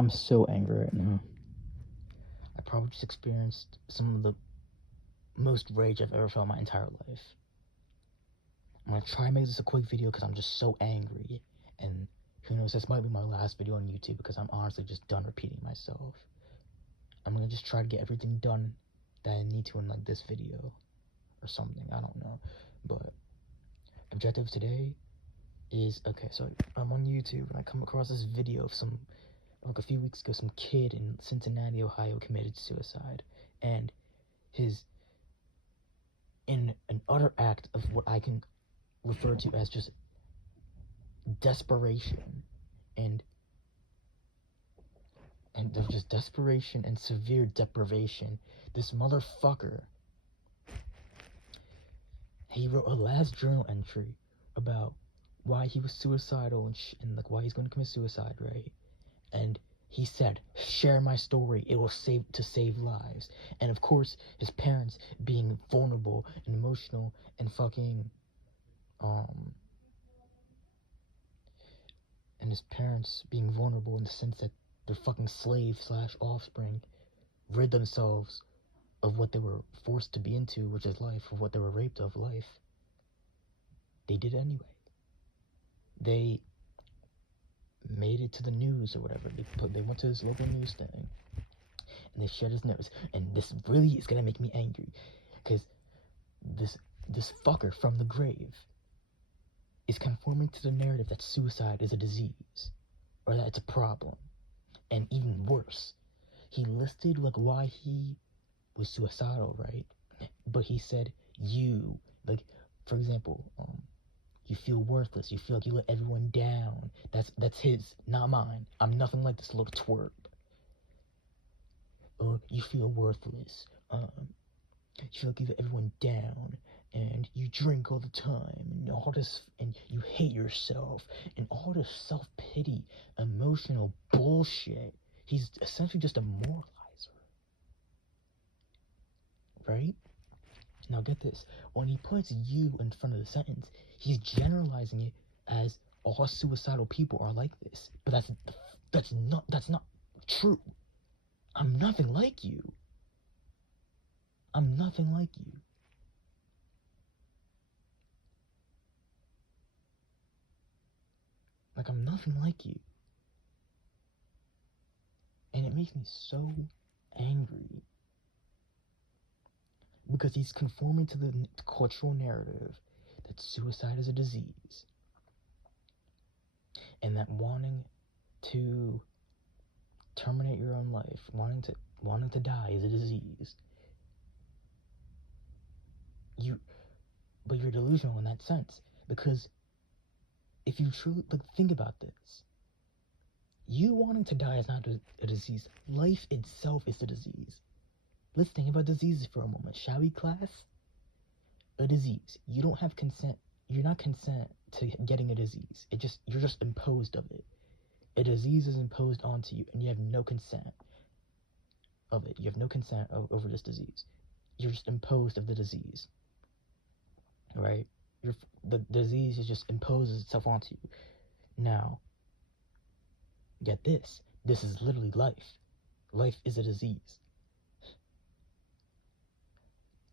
I'm so angry right now. I probably just experienced some of the most rage I've ever felt in my entire life. I'm gonna try and make this a quick video because I'm just so angry. And who knows, this might be my last video on YouTube because I'm honestly just done repeating myself. I'm gonna just try to get everything done that I need to in like this video or something. I don't know. But objective today is, okay, so I'm on YouTube and I come across this video of some, like a few weeks ago, some kid in Cincinnati, Ohio committed suicide. And his, in an utter act of what I can refer to as just desperation and of just desperation and severe deprivation, this motherfucker, he wrote a last journal entry about why he was suicidal and like why he's going to commit suicide, right? And he said, share my story, it will save lives. And of course, his parents being vulnerable and emotional and fucking and his parents being vulnerable in the sense that their fucking slave/offspring rid themselves of what they were forced to be into, which is life, of what they were raped of, life. They did it anyway. They made it to the news or whatever. They went to this local news thing and they shared his news. And this really is gonna make me angry because this fucker from the grave is conforming to the narrative that suicide is a disease or that it's a problem. And even worse, he listed like why he was suicidal, right? But he said you, like, for example, you feel worthless, you feel like you let everyone down. That's his, not mine. I'm nothing like this little twerp. Or you feel worthless, you feel like you let everyone down, and you drink all the time, and all this, and you hate yourself, and all this self-pity, emotional bullshit. He's essentially just a moralizer, right? Now get this, when he puts you in front of the sentence, he's generalizing it as all suicidal people are like this. But that's not true. I'm nothing like you. I'm nothing like you. Like, I'm nothing like you. And it makes me so angry. Because he's conforming to the cultural narrative that suicide is a disease. And that wanting to terminate your own life, wanting to die is a disease. But you're delusional in that sense, because if you truly, like, think about this, you wanting to die is not a disease. Life itself is the disease. Let's think about diseases for a moment, shall we, class? A disease. You don't have consent. You're not consent to getting a disease. You're just imposed of it. A disease is imposed onto you, and you have no consent of it. You have no consent over this disease. You're just imposed of the disease, right? The disease just imposes itself onto you. Now, get this. This is literally life. Life is a disease.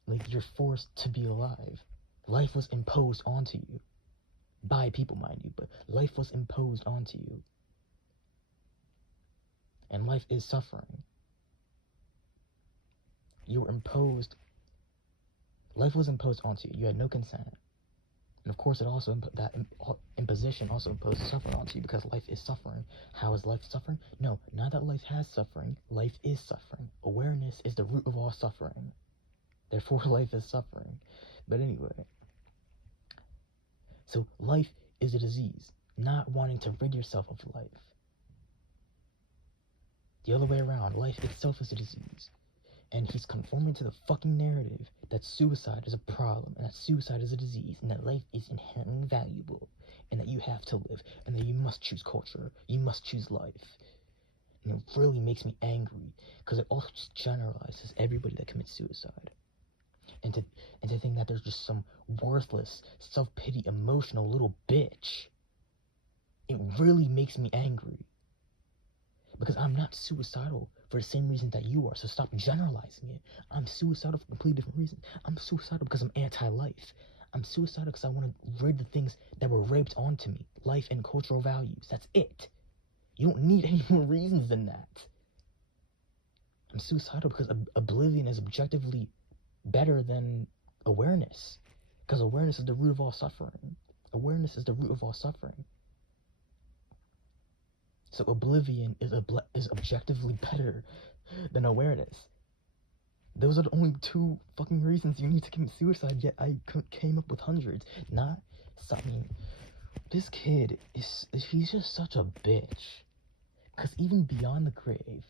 Like, you're forced to be alive. Life was imposed onto you. By people, mind you, but life was imposed onto you. And life is suffering. You were imposed. Life was imposed onto you. You had no consent. And of course, that imposition also imposed suffering onto you, because life is suffering. How is life suffering? No, not that life has suffering. Life is suffering. Awareness is the root of all suffering. Therefore, life is suffering. But anyway, so life is a disease, not wanting to rid yourself of life. The other way around, life itself is a disease. And he's conforming to the fucking narrative that suicide is a problem, and that suicide is a disease, and that life is inherently valuable, and that you have to live, and that you must choose culture, you must choose life. And it really makes me angry, because it also just generalizes everybody that commits suicide. And to think that there's just some worthless, self-pity, emotional little bitch. It really makes me angry. Because I'm not suicidal for the same reason that you are, so stop generalizing it. I'm suicidal for completely different reasons. I'm suicidal because I'm anti-life. I'm suicidal because I want to rid the things that were raped onto me. Life and cultural values. That's it. You don't need any more reasons than that. I'm suicidal because oblivion is objectively better than awareness. Because awareness is the root of all suffering. Awareness is the root of all suffering. So oblivion is objectively better than awareness. Those are the only two fucking reasons you need to commit suicide, yet I came up with hundreds. Not something. This kid he's just such a bitch. Because even beyond the grave,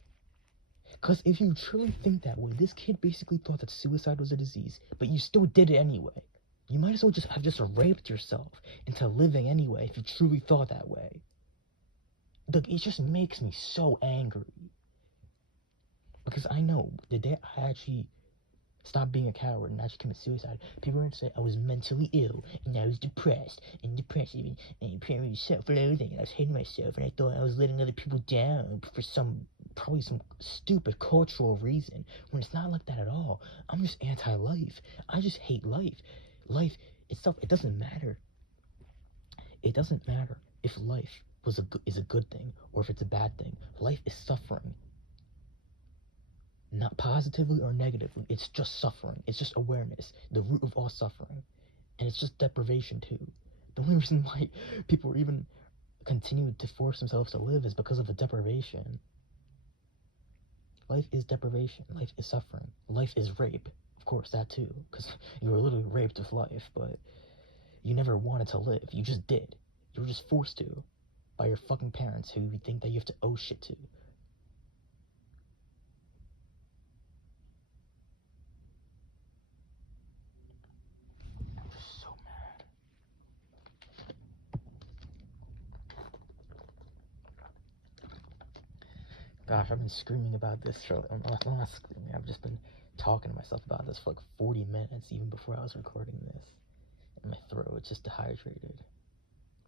because if you truly think that way, this kid basically thought that suicide was a disease, but you still did it anyway. You might as well just have raped yourself into living anyway if you truly thought that way. Look, it just makes me so angry. Because I know the day I actually stopped being a coward and actually commit suicide, people are going to say I was mentally ill and I was depressed and depressive and apparently self-loathing and I was hating myself and I thought I was letting other people down for probably some stupid cultural reason, when it's not like that at all. I'm just anti-life. I just hate life. Life itself, it doesn't matter. It doesn't matter if life is a good thing or if it's a bad thing. Life is suffering. Not positively or negatively. It's just suffering. It's just awareness. The root of all suffering. And it's just deprivation too. The only reason why people even continue to force themselves to live is because of the deprivation. Life is deprivation. Life is suffering. Life is rape. Of course, that too. Because you were literally raped with life, but you never wanted to live. You just did. You were just forced to by your fucking parents who you think that you have to owe shit to. I'm just so mad. Gosh, I've been screaming about this for, I'm not screaming, I've just been talking to myself about this for like 40 minutes even before I was recording this. And my throat's just dehydrated.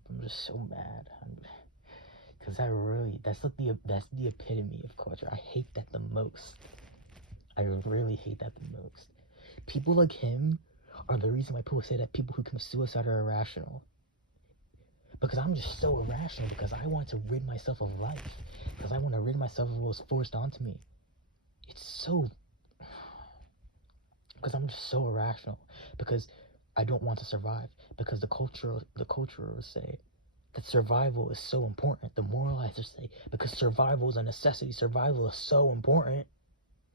I'm just so mad. Because that's the epitome of culture. I hate that the most. I really hate that the most. People like him are the reason why people say that people who commit suicide are irrational. Because I'm just so irrational, because I want to rid myself of life. Because I want to rid myself of what was forced onto me. It's so... Because I'm just so irrational. Because I don't want to survive. Because the culturers say that survival is so important. The moralizers say, because survival is a necessity. Survival is so important.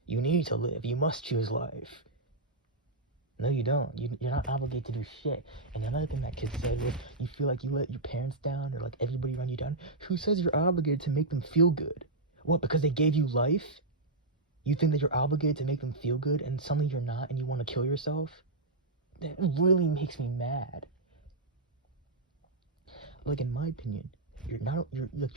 You need to live. You must choose life. No, you don't. You're not obligated to do shit. And another thing that kid said was, you feel like you let your parents down or like everybody around you down. Who says you're obligated to make them feel good? What, because they gave you life? You think that you're obligated to make them feel good and suddenly you're not and you want to kill yourself? That really makes me mad. Like, in my opinion, you're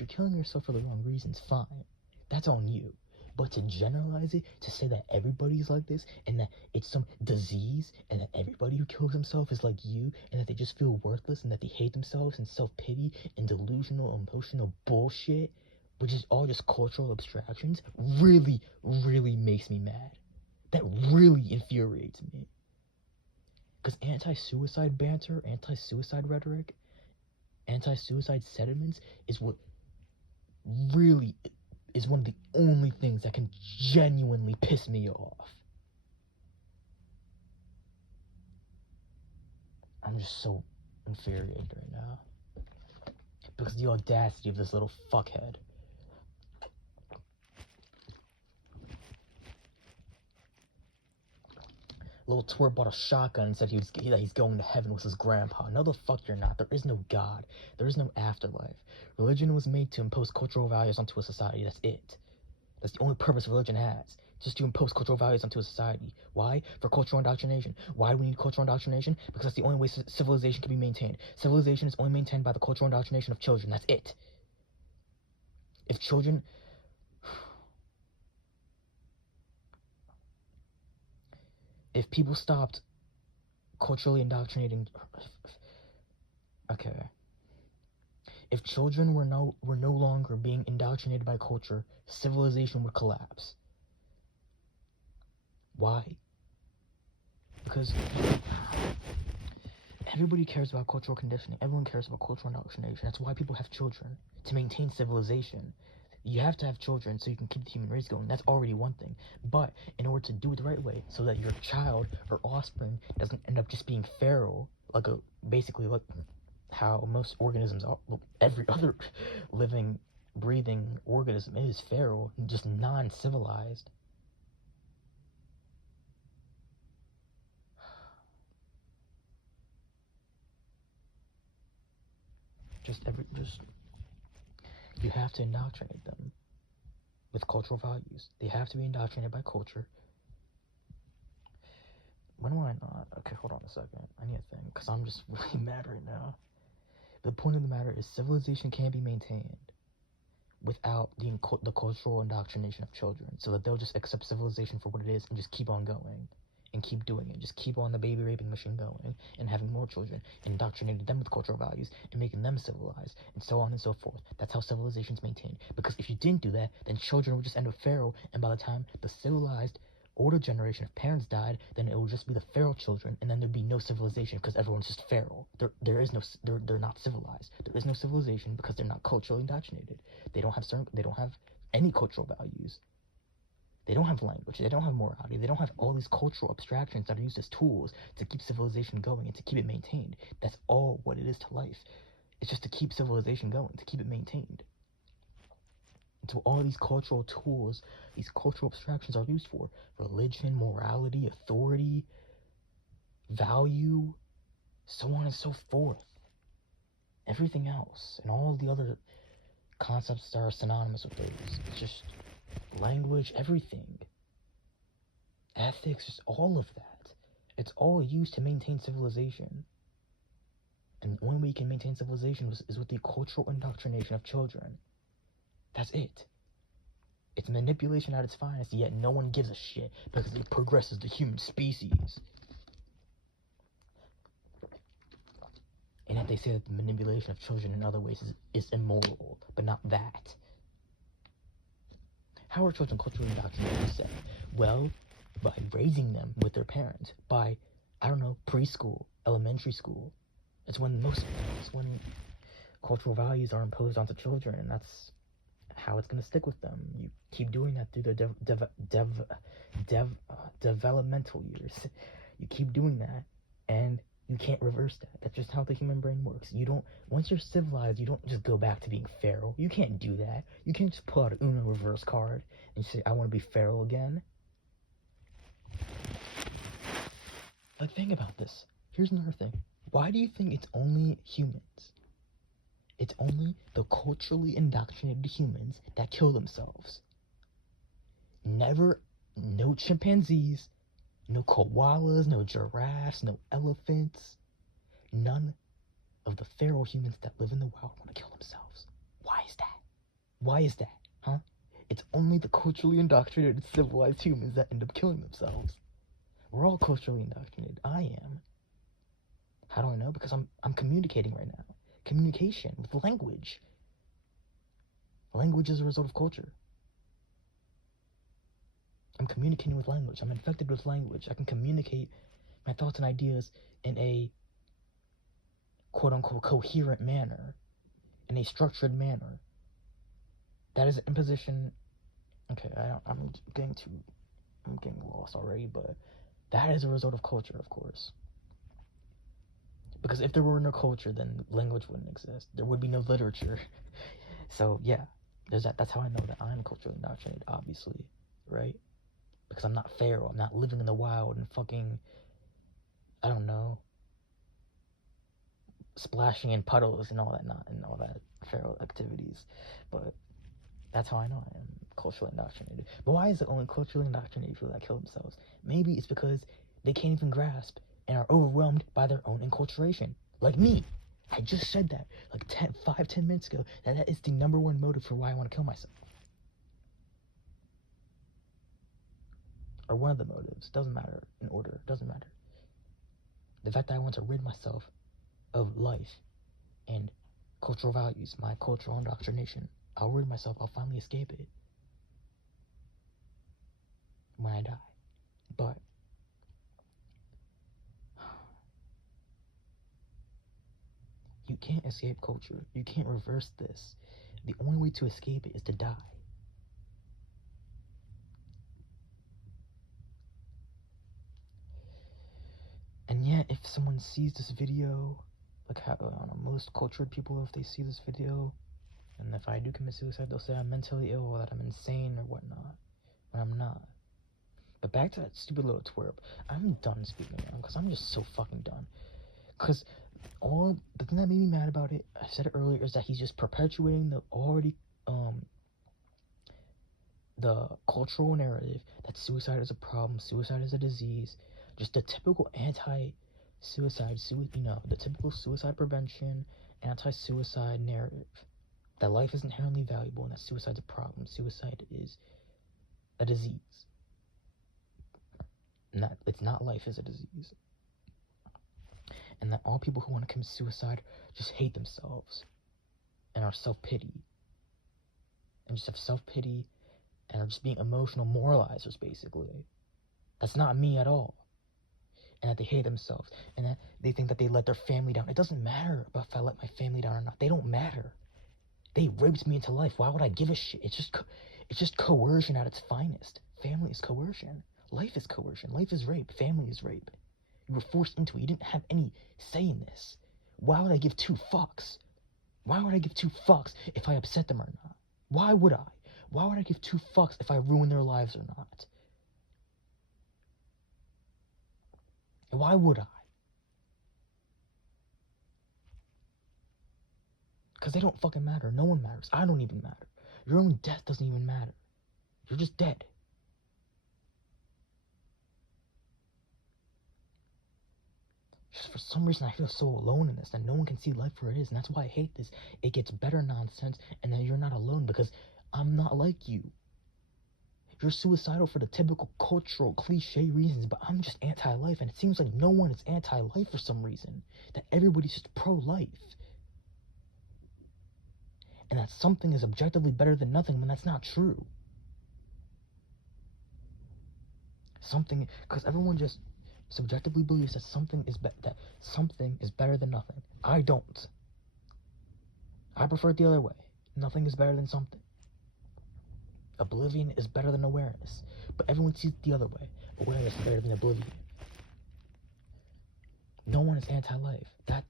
killing yourself for the wrong reasons, fine. That's on you. But to generalize it, to say that everybody's like this, and that it's some disease, and that everybody who kills himself is like you, and that they just feel worthless, and that they hate themselves, and self-pity, and delusional, emotional bullshit, which is all just cultural abstractions, really, really makes me mad. That really infuriates me. Because anti-suicide banter, anti-suicide rhetoric, anti-suicide sentiments is what really is one of the only things that can genuinely piss me off. I'm just so infuriated right now. Because the audacity of this little fuckhead. Little twerp bought a shotgun and said that he's going to heaven with his grandpa. No, the fuck you're not. There is no God. There is no afterlife. Religion was made to impose cultural values onto a society. That's it. That's the only purpose religion has. Just to impose cultural values onto a society. Why? For cultural indoctrination. Why do we need cultural indoctrination? Because that's the only way civilization can be maintained. Civilization is only maintained by the cultural indoctrination of children. That's it. If children... If people stopped culturally indoctrinating... Okay. If children were no longer being indoctrinated indoctrinated by culture, civilization would collapse. Why? Because everybody cares about cultural conditioning. Everyone cares about cultural indoctrination. That's why people have children, to maintain civilization. You have to have children so you can keep the human race going. That's already one thing. But in order to do it the right way, so that your child or offspring doesn't end up just being feral, basically like how most organisms are, every other living, breathing organism is feral, just non-civilized. You have to indoctrinate them with cultural values. They have to be indoctrinated by culture. When am I not? Okay, hold on a second. I need to think, because I'm just really mad right now. The point of the matter is civilization can't be maintained without the cultural indoctrination of children, so that they'll just accept civilization for what it is and just keep on going and keep doing it. Just keep on the baby raping machine going and having more children, indoctrinating them with cultural values and making them civilized, and so on and so forth. That's how civilization's maintained. Because if you didn't do that, then children would just end up feral, and by the time the civilized older generation of parents died, then it would just be the feral children, and then there'd be no civilization because everyone's just feral. They're not civilized. There is no civilization because they're not culturally indoctrinated. They don't have any cultural values. They don't have language. They don't have morality. They don't have all these cultural abstractions that are used as tools to keep civilization going and to keep it maintained. That's all what it is to life. It's just to keep civilization going, to keep it maintained. So all these cultural tools, these cultural abstractions are used for religion, morality, authority, value, so on and so forth. Everything else and all the other concepts that are synonymous with those. It's just language, everything. Ethics, just all of that. It's all used to maintain civilization. And the only way you can maintain civilization is with the cultural indoctrination of children. That's it. It's manipulation at its finest, yet no one gives a shit because it progresses the human species. And yet they say that the manipulation of children in other ways is immoral, but not that. How are children culturally indoctrinated, you say? Well, by raising them with their parents, by, preschool, elementary school. It's when cultural values are imposed onto children, and that's how it's going to stick with them. You keep doing that through their developmental years. You keep doing that, and you can't reverse that. That's just how the human brain works. Once you're civilized, you don't just go back to being feral. You can't do that. You can't just pull out an Uno reverse card and say, I want to be feral again. Like, think about this. Here's another thing. Why do you think it's only humans? It's only the culturally indoctrinated humans that kill themselves. No chimpanzees, no koalas, no giraffes, no elephants. None of the feral humans that live in the wild want to kill themselves. Why is that? Huh? It's only the culturally indoctrinated civilized humans that end up killing themselves. We're all culturally indoctrinated. I am. How do I know? Because I'm communicating right now. Communication with language. Language is a result of culture. I'm communicating with language. I'm infected with language. I can communicate my thoughts and ideas in a quote-unquote coherent manner, in a structured manner. That is an imposition. Okay, I'm getting lost already, but that is a result of culture, of course. Because if there were no culture, then language wouldn't exist. There would be no literature. So yeah, there's that. That's how I know that I'm culturally indoctrinated, obviously, right? Because I'm not feral. I'm not living in the wild and fucking, I don't know, splashing in puddles and all that feral activities. But that's how I know I am culturally indoctrinated. But why is it only culturally indoctrinated people that kill themselves? Maybe it's because they can't even grasp and are overwhelmed by their own enculturation. Like me. I just said that like 5-10 minutes ago, that is the number one motive for why I want to kill myself. Or one of the motives. Doesn't matter in order. Doesn't matter. The fact that I want to rid myself of life and cultural values, my cultural indoctrination. I'll rid myself. I'll finally escape it when I die. But you can't escape culture. You can't reverse this. The only way to escape it is to die. And yet, if someone sees this video, like how, I don't know, most cultured people, if they see this video, and if I do commit suicide, they'll say I'm mentally ill, or that I'm insane, or whatnot. But I'm not. But back to that stupid little twerp. I'm done speaking now, because I'm just so fucking done. Because the thing that made me mad about it, I said it earlier, is that he's just perpetuating the already, the cultural narrative that suicide is a problem, suicide is a disease, just the typical anti-suicide, the typical suicide prevention, anti-suicide narrative, that life is inherently valuable and that suicide's a problem, suicide is a disease. It's not life is a disease. And that all people who want to commit suicide just hate themselves and are self-pity. And just have self-pity and are just being emotional moralizers, basically. That's not me at all. And that they hate themselves. And that they think that they let their family down. It doesn't matter about if I let my family down or not. They don't matter. They raped me into life. Why would I give a shit? It's just coercion at its finest. Family is coercion. Life is coercion. Life is rape. Family is rape. You were forced into it. You didn't have any say in this. Why would I give two fucks? Why would I give two fucks if I upset them or not? Why would I? Why would I give two fucks if I ruin their lives or not? And why would I? Because they don't fucking matter. No one matters. I don't even matter. Your own death doesn't even matter. You're just dead. Just for some reason I feel so alone in this, that no one can see life for it is, and that's why I hate this. It gets better nonsense, and then you're not alone, because I'm not like you. You're suicidal for the typical cultural cliche reasons, but I'm just anti-life, and it seems like no one is anti-life for some reason. That everybody's just pro-life. And that something is objectively better than nothing when that's not true. Something, because everyone just subjectively believes that something is better than nothing. I don't. I prefer it the other way. Nothing is better than something. Oblivion is better than awareness, but everyone sees it the other way. Awareness is better than oblivion. No one is anti-life. That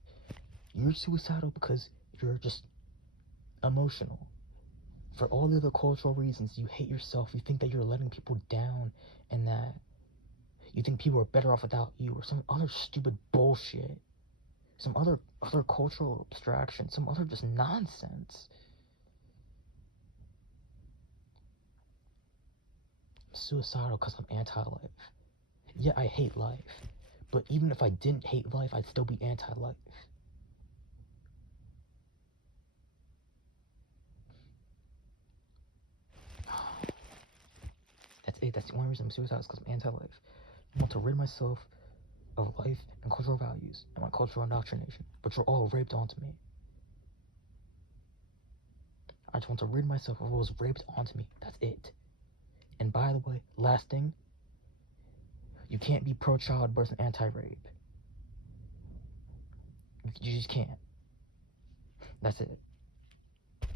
you're suicidal because you're just emotional. For all the other cultural reasons, you hate yourself. You think that you're letting people down, and that you think people are better off without you, or some other stupid bullshit, some other cultural abstraction, some other just nonsense. I'm suicidal because I'm anti-life. Yeah, I hate life, but even if I didn't hate life, I'd still be anti-life. That's it. That's the only reason I'm suicidal, is because I'm anti-life. I want to rid myself of life and cultural values and my cultural indoctrination, but you're all raped onto me. I just want to rid myself of what was raped onto me. That's it. And by the way, last thing, you can't be pro-childbirth and anti-rape. You just can't. That's it.